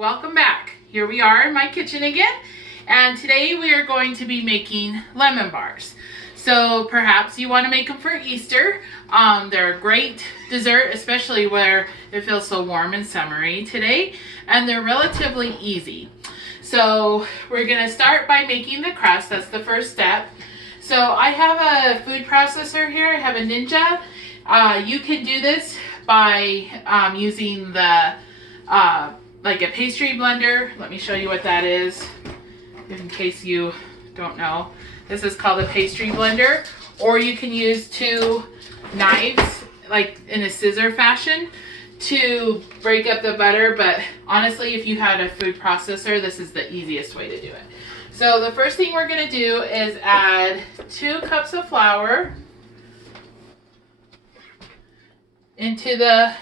welcome back. Here we are in my kitchen again, and today we are going to be making lemon bars. So perhaps you want to make them for Easter. They're a great dessert, especially where it feels so warm and summery today, and they're relatively easy. So we're going to start by making the crust. That's the first step. So I have a food processor here. I have a Ninja. You can do this by using the like a pastry blender. Let me show you what that is in case you don't know. This is called a pastry blender, or you can use two knives like in a scissor fashion to break up the butter, but honestly if you had a food processor, this is the easiest way to do it. So the first thing we're going to do is add 2 cups of flour into the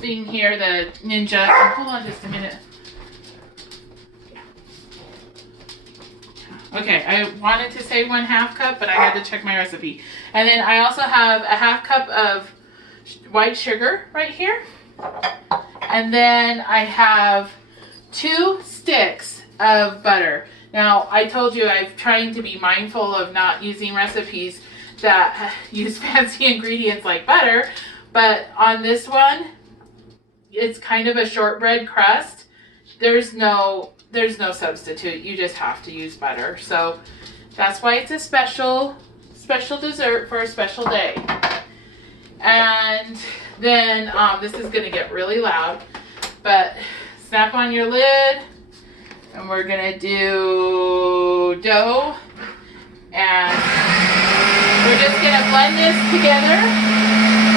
thing here, the Ninja. Hold on just a minute. Okay, I wanted to say 1/2 cup, but I had to check my recipe. And then I also have a 1/2 cup of white sugar right here. And then I have 2 sticks of butter. Now, I told you I'm trying to be mindful of not using recipes that use fancy ingredients like butter, but on this one, it's kind of a shortbread crust. There's no substitute. You just have to use butter. So that's why it's a special dessert for a special day. And then this is gonna get really loud, but snap on your lid, and we're gonna do dough, and we're just gonna blend this together.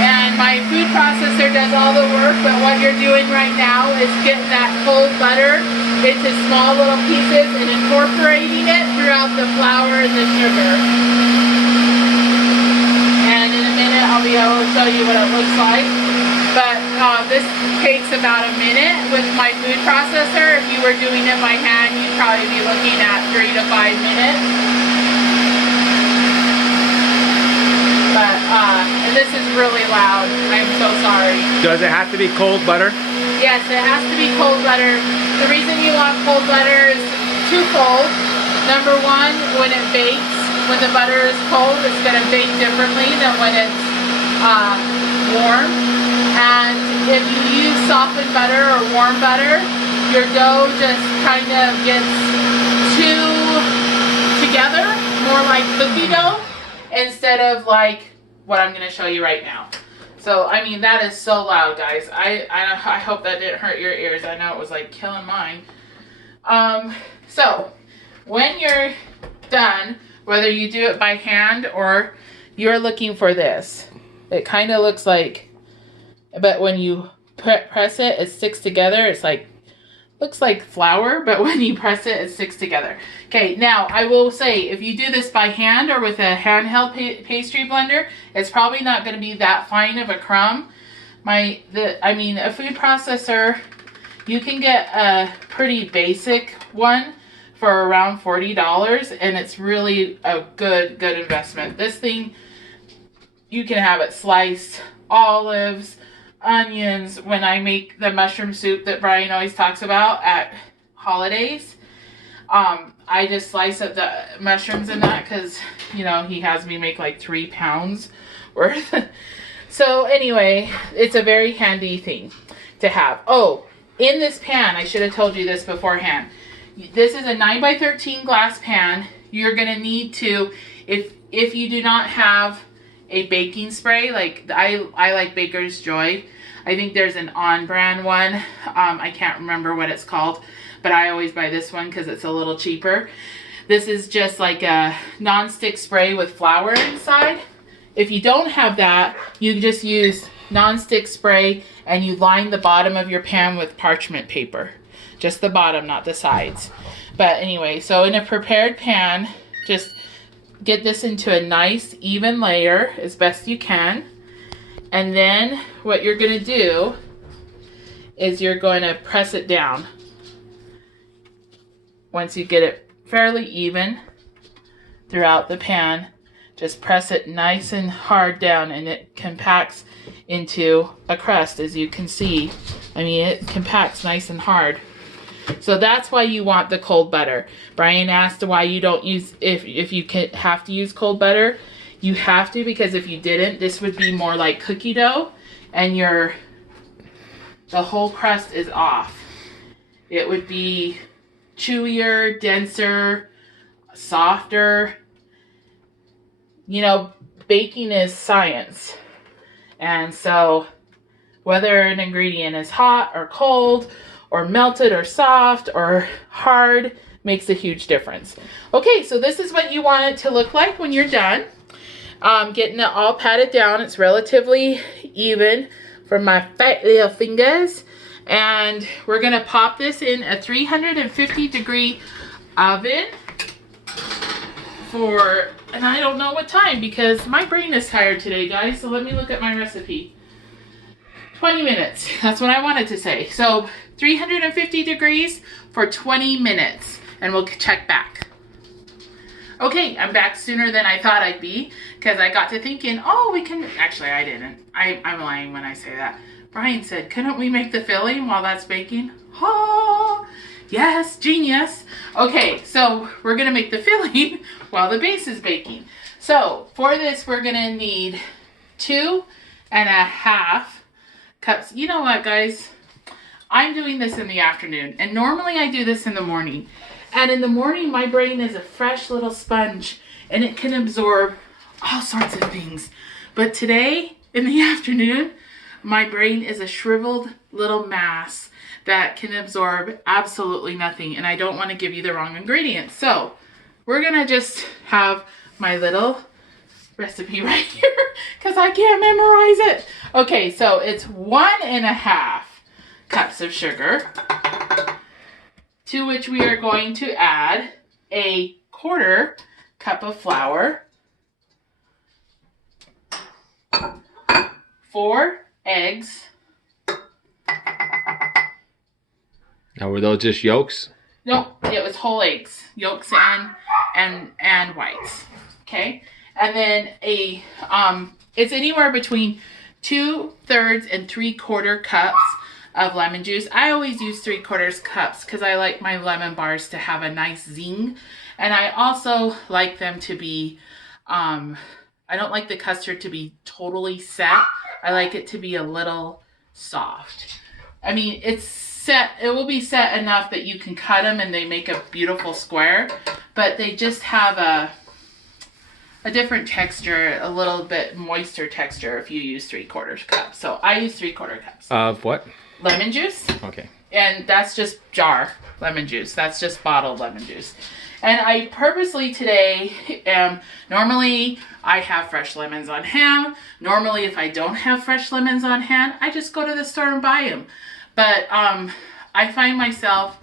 And my food processor does all the work, but what you're doing right now is getting that cold butter into small little pieces and incorporating it throughout the flour and the sugar. And in a minute I'll be able to show you what it looks like. But this takes about a minute with my food processor. If you were doing it by hand, you'd probably be looking at 3 to 5 minutes. But, and this is really loud. I'm so sorry. Does it have to be cold butter? Yes, it has to be cold butter. The reason you want cold butter is twofold. Number one, when it bakes, when the butter is cold, it's going to bake differently than when it's warm. And if you use softened butter or warm butter, your dough just kind of gets too together, more like cookie dough, instead of like what I'm going to show you right now. So, I mean, that is so loud, guys. I hope that didn't hurt your ears. I know it was like killing mine. So, when you're done, whether you do it by hand or you're looking for this, it kind of looks like, but when you press it, it sticks together. It's like, looks like flour, but when you press it, it sticks together. Okay, now I will say, if you do this by hand or with a handheld pastry blender, it's probably not going to be that fine of a crumb. I mean, a food processor, you can get a pretty basic one for around $40, and it's really a good investment. This thing, you can have it sliced, olives, onions. When I make the mushroom soup that Brian always talks about at holidays, I just slice up the mushrooms in that because, you know, he has me make like 3 pounds worth. So anyway, it's a very handy thing to have. Oh, in this pan, I should have told you this beforehand. This is a 9x13 glass pan. You're going to need to, if you do not have a baking spray, like I like Baker's Joy. I think there's an on-brand one. I can't remember what it's called, but I always buy this one because it's a little cheaper. This is just like a non-stick spray with flour inside. If you don't have that, you just use non-stick spray and you line the bottom of your pan with parchment paper. Just the bottom, not the sides. But anyway, so in a prepared pan, just get this into a nice even layer as best you can. And then what you're going to do is you're going to press it down. Once you get it fairly even throughout the pan, Just press it nice and hard down and it compacts into a crust, as you can see. I mean, it compacts nice and hard. So that's why you want the cold butter. Brian asked why you don't use, if you can have to use cold butter. You have to, because if you didn't, this would be more like cookie dough and the whole crust is off. It would be chewier, denser, softer. You know, baking is science. And so whether an ingredient is hot or cold or melted or soft or hard makes a huge difference. Okay, so this is what you want it to look like when you're done. Getting it all patted down. It's relatively even for my fat little fingers. And we're going to pop this in a 350-degree oven for, and I don't know what time because my brain is tired today, guys. So let me look at my recipe. 20 minutes. That's what I wanted to say. So 350 degrees for 20 minutes and we'll check back. Okay, I'm back sooner than I thought I'd be because I got to thinking, oh, we can, actually I didn't. I'm lying when I say that. Brian said, couldn't we make the filling while that's baking? Oh, yes, genius. Okay, so we're gonna make the filling while the base is baking. So for this, we're gonna need 2.5 cups. You know what, guys? I'm doing this in the afternoon, and normally I do this in the morning. And in the morning, my brain is a fresh little sponge, and it can absorb all sorts of things. But today, in the afternoon, my brain is a shriveled little mass that can absorb absolutely nothing, and I don't want to give you the wrong ingredients. So we're gonna just have my little recipe right here because I can't memorize it. Okay, so it's 1.5 cups of sugar, to which we are going to add a 1/4 cup of flour, 4 eggs. Now, were those just yolks? No, it was whole eggs, yolks and whites. Okay, and then it's anywhere between 2/3 and 3/4 cups of lemon juice. I always use 3/4 cups because I like my lemon bars to have a nice zing, and I also like them to be. I don't like the custard to be totally set. I like it to be a little soft. I mean, it's set, it will be set enough that you can cut them and they make a beautiful square, but they just have a different texture, a little bit moister texture if you use 3/4 cups. So I use 3/4 cups. Of what? Lemon juice. Okay. And that's just jar lemon juice. That's just bottled lemon juice. And I purposely today, normally I have fresh lemons on hand. Normally if I don't have fresh lemons on hand, I just go to the store and buy them. But I find myself,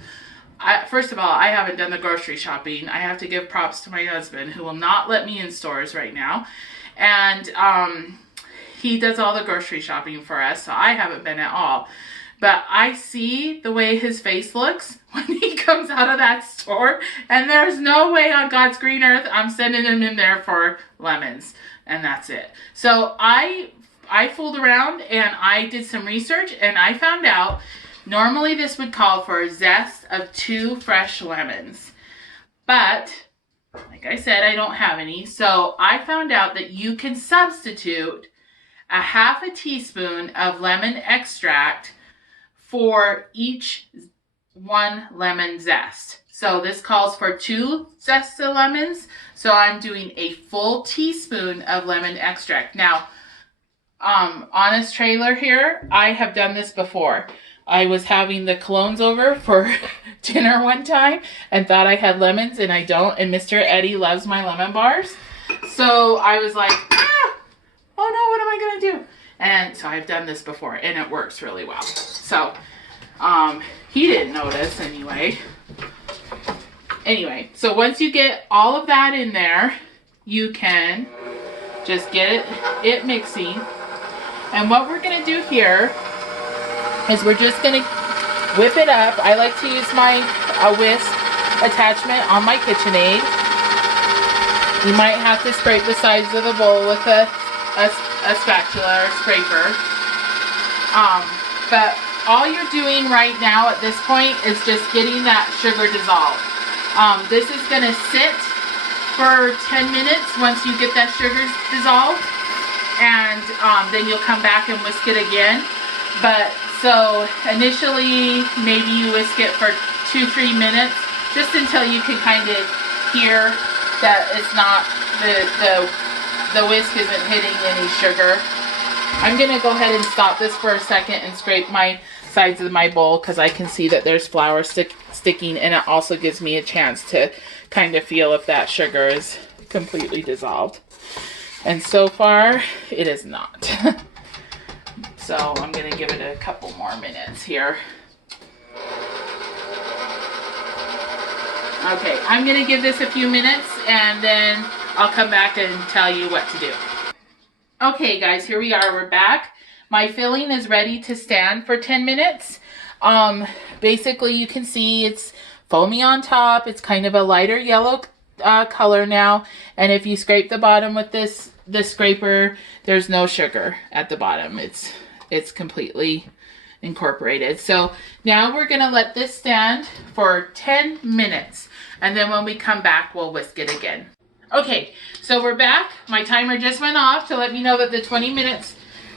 first of all, I haven't done the grocery shopping. I have to give props to my husband who will not let me in stores right now. And he does all the grocery shopping for us, so I haven't been at all. But I see the way his face looks when he comes out of that store, and there's no way on God's green earth I'm sending him in there for lemons, and that's it. So I fooled around and I did some research, and I found out normally this would call for a zest of 2 fresh lemons. But, like I said, I don't have any, so I found out that you can substitute a 1/2 teaspoon of lemon extract for each 1 lemon zest. So this calls for 2 zests of lemons. So I'm doing a full teaspoon of lemon extract. Now, honest trailer here, I have done this before. I was having the Colognes over for dinner one time and thought I had lemons and I don't. And Mr. Eddie loves my lemon bars. So I was like, oh no, what am I going to do? And so I've done this before and it works really well. So, he didn't notice anyway. Anyway, so once you get all of that in there, you can just get it mixing. And what we're going to do here is we're just going to whip it up. I like to use my whisk attachment on my KitchenAid. You might have to scrape the sides of the bowl with a spatula or scraper. But all you're doing right now at this point is just getting that sugar dissolved. This is going to sit for 10 minutes once you get that sugar dissolved. And then you'll come back and whisk it again. But so initially, maybe you whisk it for 2-3 minutes, just until you can kind of hear that it's not, the whisk isn't hitting any sugar. I'm going to go ahead and stop this for a second and scrape my sides of my bowl, because I can see that there's flour sticking, and it also gives me a chance to kind of feel if that sugar is completely dissolved. And so far, it is not. So I'm going to give it a couple more minutes here. Okay, I'm going to give this a few minutes, and then I'll come back and tell you what to do. Okay guys, here we are, we're back. My filling is ready to stand for 10 minutes. Basically you can see it's foamy on top. It's kind of a lighter yellow color now. And if you scrape the bottom with this scraper, there's no sugar at the bottom. It's completely incorporated. So now we're gonna let this stand for 10 minutes. And then when we come back, we'll whisk it again. Okay, so we're back. My timer just went off to let me know that the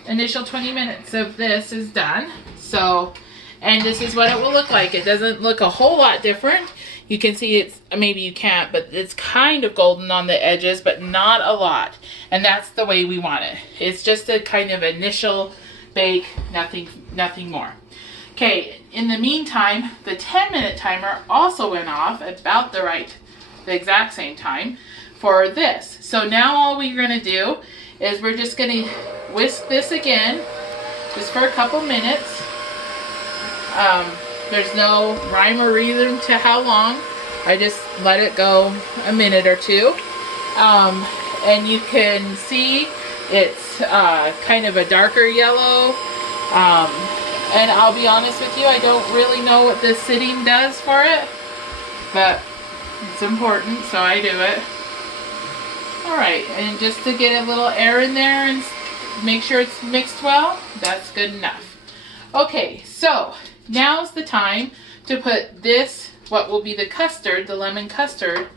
initial 20 minutes of this is done. So, and this is what it will look like. It doesn't look a whole lot different. You can see it's, maybe you can't, but it's kind of golden on the edges, but not a lot. And that's the way we want it. It's just a kind of initial bake, nothing more. Okay, in the meantime, the 10-minute timer also went off at about the exact same time for this. So now all we're gonna do is we're just gonna whisk this again, just for a couple minutes. There's no rhyme or reason to how long. I just let it go a minute or two. And you can see it's kind of a darker yellow. And I'll be honest with you, I don't really know what this sitting does for it, but it's important, so I do it. All right, and just to get a little air in there and make sure it's mixed well, that's good enough. Okay, so now's the time to put this, what will be the custard, the lemon custard,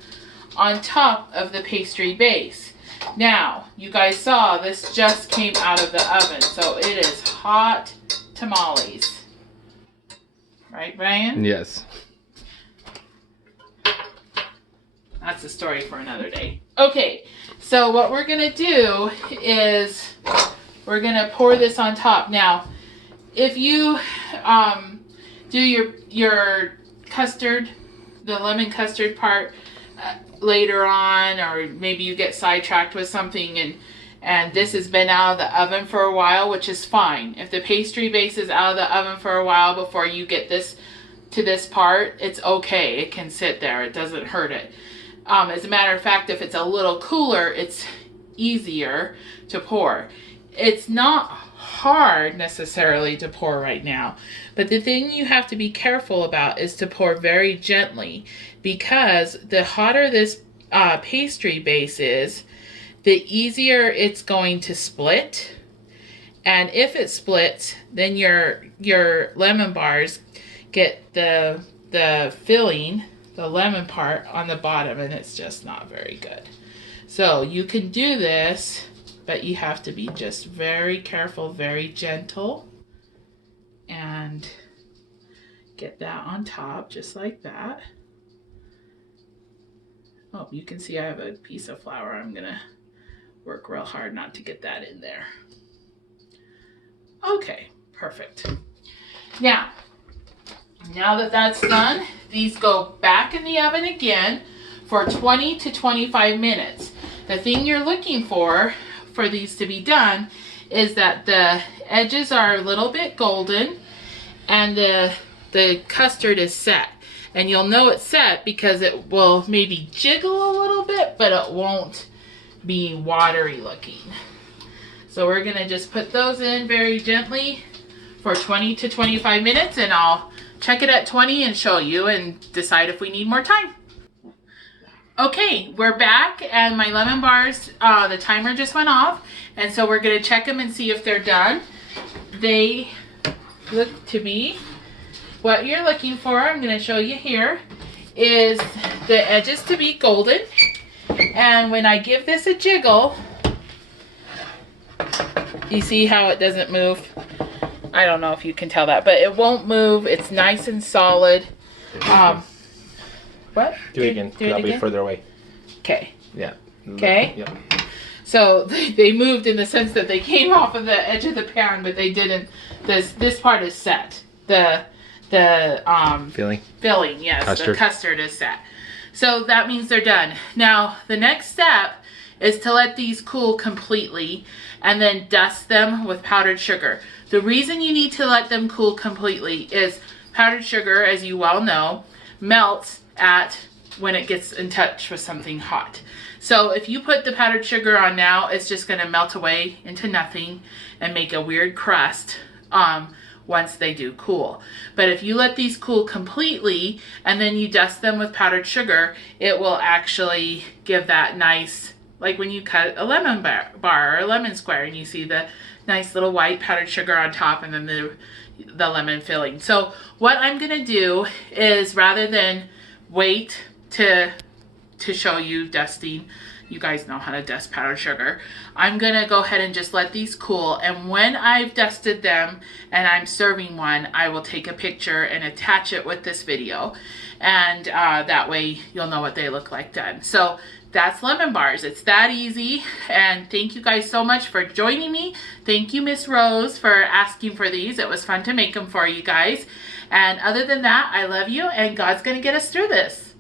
on top of the pastry base. Now, you guys saw this just came out of the oven, so it is hot tamales. Right, Brian? Yes. That's a story for another day. Okay, so what we're gonna do is we're gonna pour this on top. Now, if you do your custard, the lemon custard part later on, or maybe you get sidetracked with something and this has been out of the oven for a while, which is fine. If the pastry base is out of the oven for a while before you get this to this part, it's okay. It can sit there. It doesn't hurt it. As a matter of fact, if it's a little cooler, it's easier to pour. It's not hard necessarily to pour right now, but the thing you have to be careful about is to pour very gently, because the hotter this pastry base is, the easier it's going to split. And if it splits, then your lemon bars get the filling, the lemon part on the bottom, and it's just not very good. So you can do this, but you have to be just very careful, very gentle, and get that on top just like that. Oh, you can see I have a piece of flour. I'm gonna work real hard not to get that in there. Okay, perfect. Now that that's done, these go back in the oven again for 20 to 25 minutes. The thing you're looking for these to be done is that the edges are a little bit golden and the custard is set. And you'll know it's set because it will maybe jiggle a little bit, but it won't be watery looking. So we're gonna just put those in very gently for 20 to 25 minutes, and I'll check it at 20 and show you and decide if we need more time. Okay, we're back, and my lemon bars, the timer just went off, and so we're gonna check them and see if they're done. They look to be what you're looking for. I'm gonna show you here is the edges to be golden, and when I give this a jiggle, you see how it doesn't move? I don't know if you can tell that, but it won't move. It's nice and solid. What? Do it again. I'll be further away. Okay. Yeah. Okay. Yeah. So they moved in the sense that they came off of the edge of the pan, but they didn't. This part is set. The filling, yes, Custard. the custard is set. So that means they're done. Now the next step is to let these cool completely and then dust them with powdered sugar. The reason you need to let them cool completely is powdered sugar, as you well know, melts when it gets in touch with something hot. So if you put the powdered sugar on now, it's just going to melt away into nothing and make a weird crust once they do cool. But if you let these cool completely and then you dust them with powdered sugar, it will actually give that nice, like when you cut a lemon bar or a lemon square and you see the nice little white powdered sugar on top and then the lemon filling. So what I'm going to do is, rather than wait to show you dusting, you guys know how to dust powdered sugar, I'm gonna go ahead and just let these cool, and when I've dusted them and I'm serving one, I will take a picture and attach it with this video, and that way you'll know what they look like done. So that's lemon bars. It's that easy, and thank you guys so much for joining me. Thank you, Miss Rose, for asking for these. It was fun to make them for you guys. And other than that, I love you, and God's gonna get us through this.